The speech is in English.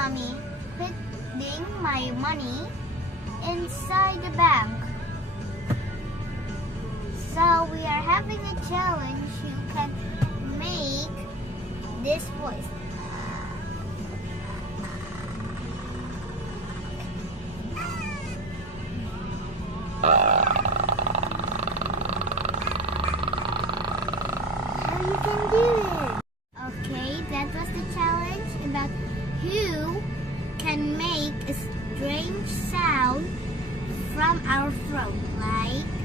mommy putting my money inside the bank. So we are having a challenge. You can make this voice. So you can do it. Okay, that was the challenge about who can make a strange sound from our throat, like